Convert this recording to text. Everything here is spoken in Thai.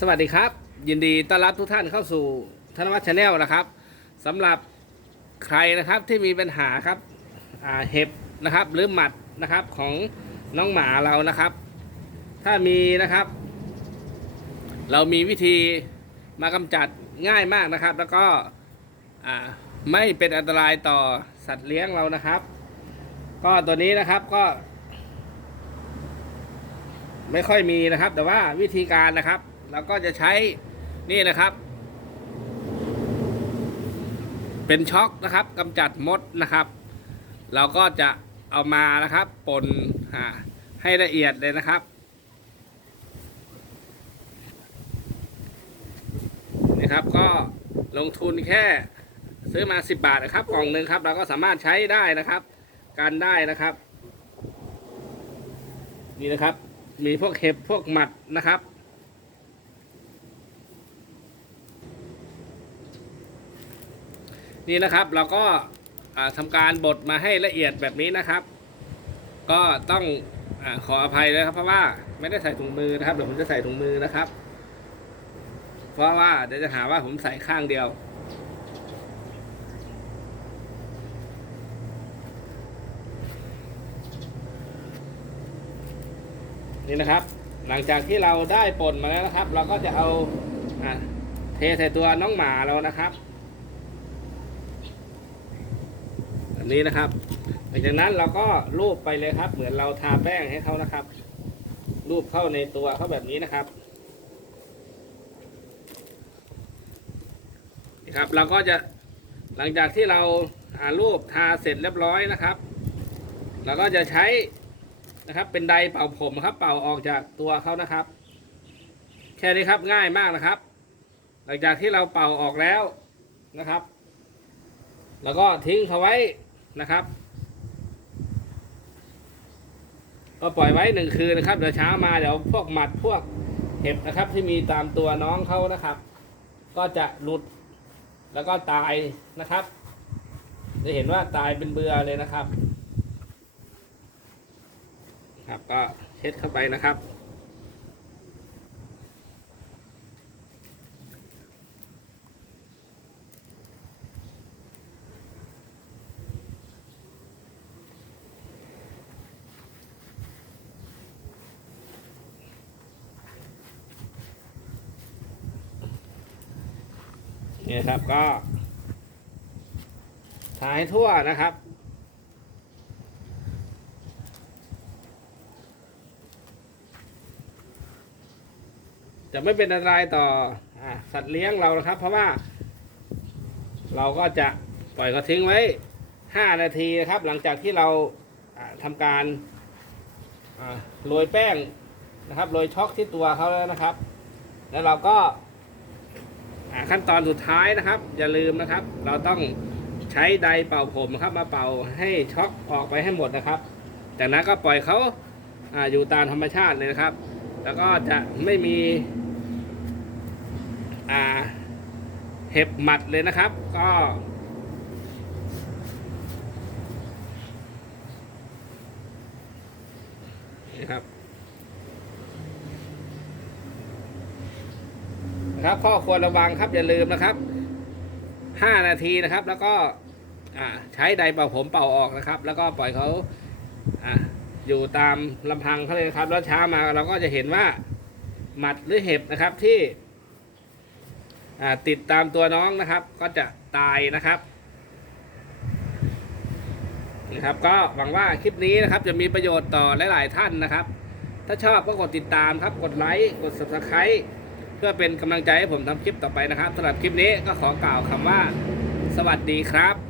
สวัสดีครับ ยินดีต้อนรับทุกท่านเข้าสู่ธนวัฒน์ชาแนลนะครับสำหรับใครนะครับที่มีปัญหาครับเห็บนะครับหรือหมัดนะครับของน้องหมาเรานะครับ ถ้ามีนะครับ เรามีวิธีมากำจัดง่ายมากนะครับ แล้วก็ไม่เป็นอันตรายต่อสัตว์เลี้ยงเรานะครับ ก็ตัวนี้นะครับก็ ไม่ค่อยมีนะครับ แต่ว่าวิธีการนะครับ เราก็จะใช้นี่นะครับ เป็นช็อคนะครับกำจัดมดนะครับ เราก็จะเอามานะครับปนให้ละเอียดเลยนะครับนี่ครับก็ลงทุนแค่ซื้อมา 10 บาทนะครับกล่องหนึ่งครับ เราก็สามารถใช้ได้นะครับ การได้นะครับ นี่นะครับ มีพวกเห็บพวกหมัดนะครับ นี่นะครับเราก็อ่าทำการบดมาให้ละเอียดแบบนี้นะครับ ก็ต้องอขออภัยเลยครับ เพราะว่าไม่ได้ใส่ถุงมือนะครับเดี๋ยวผมจะใส่ถุงมือนะครับ เพราะว่าเดี๋ยวจะหาว่าผมใส่ข้างเดียวนี่นะครับ หลังจากที่เราได้ป่นมาแล้วนะครับ เราก็จะเอาอเทใส่ตัวน้องหมาเรานะครับ แบบนี้นะครับหลังจากนั้นเราก็ลูบไปเลยครับ เหมือนเราทาแป้งให้เขานะครับลูบเข้าในตัวเขาแบบนี้นะครับนี่ครับเราก็จะหลังจากที่เราอาลูบทาเสร็จเรียบร้อยนะครับเราก็จะใช้นะครับเป็นไดร์เป่าผมครับ เป่าออกจากตัวเขานะครับ แค่นี้ครับง่ายมากนะครับ หลังจากที่เราเป่าออกแล้วนะครับ แล้วก็ทิ้งเขาไว้ นะครับ ก็ปล่อยไว้หนึ่งคืนนะครับเดี๋ยวเช้ามาเดี๋ยวพวกหมัดพวกเห็บนะครับ ที่มีตามตัวน้องเขานะครับ ก็จะหลุดแล้วก็ตายนะครับ จะเห็นว่าตายเป็นเบือเลยนะครับ ครับก็เช็ดเข้าไปนะครับ นี่ครับก็ทาให้ทั่วนะครับ จะไม่เป็นอันตรายต่ออสัตว์เลี้ยงเรานะครับ เพราะว่า เราก็จะปล่อยเขาทิ้งไว้ 5 นาทีนะครับ หลังจากที่เราอ่าทำการโรยแป้งนะครับโรยช็อกที่ตัวเขาแล้วนะครับ แล้วเราก็ ขั้นตอนสุดท้ายนะครับ อย่าลืมนะครับ เราต้องใช้ไดร์เป่าผมนะครับ มาเป่าให้ช็อกออกไปให้หมดนะครับ จากนั้นก็ปล่อยเขาออยู่ตามธรรมชาติเลยนะครับ แล้วก็จะไม่มีเห็บหมัดเลยนะครับ ก็นี่ครับนะ ครับข้อควรระวังครับอย่าลืมนะครับ 5 นาทีนะครับ แล้วก็ใช้ไดเป่าผมเป่าออกนะครับ แล้วก็ปล่อยเขาออยู่ตามลำพังเขาเลยนะครับแล้วเช้ามาเราก็จะเห็นว่าหมัดหรือเห็บนะครับที่ติดตามตัวน้องนะครับ ก็จะตายนะครับนะครับก็หวังว่าคลิปนี้นะครับ จะมีประโยชน์ต่อหลาย ๆ ท่านนะครับ ถ้าชอบก็กดติดตามครับ กดไลค์ กด subscribe เพื่อเป็นกำลังใจให้ผมทำคลิปต่อไปนะครับสำหรับคลิปนี้ก็ขอกล่าวคำว่า สวัสดีครับ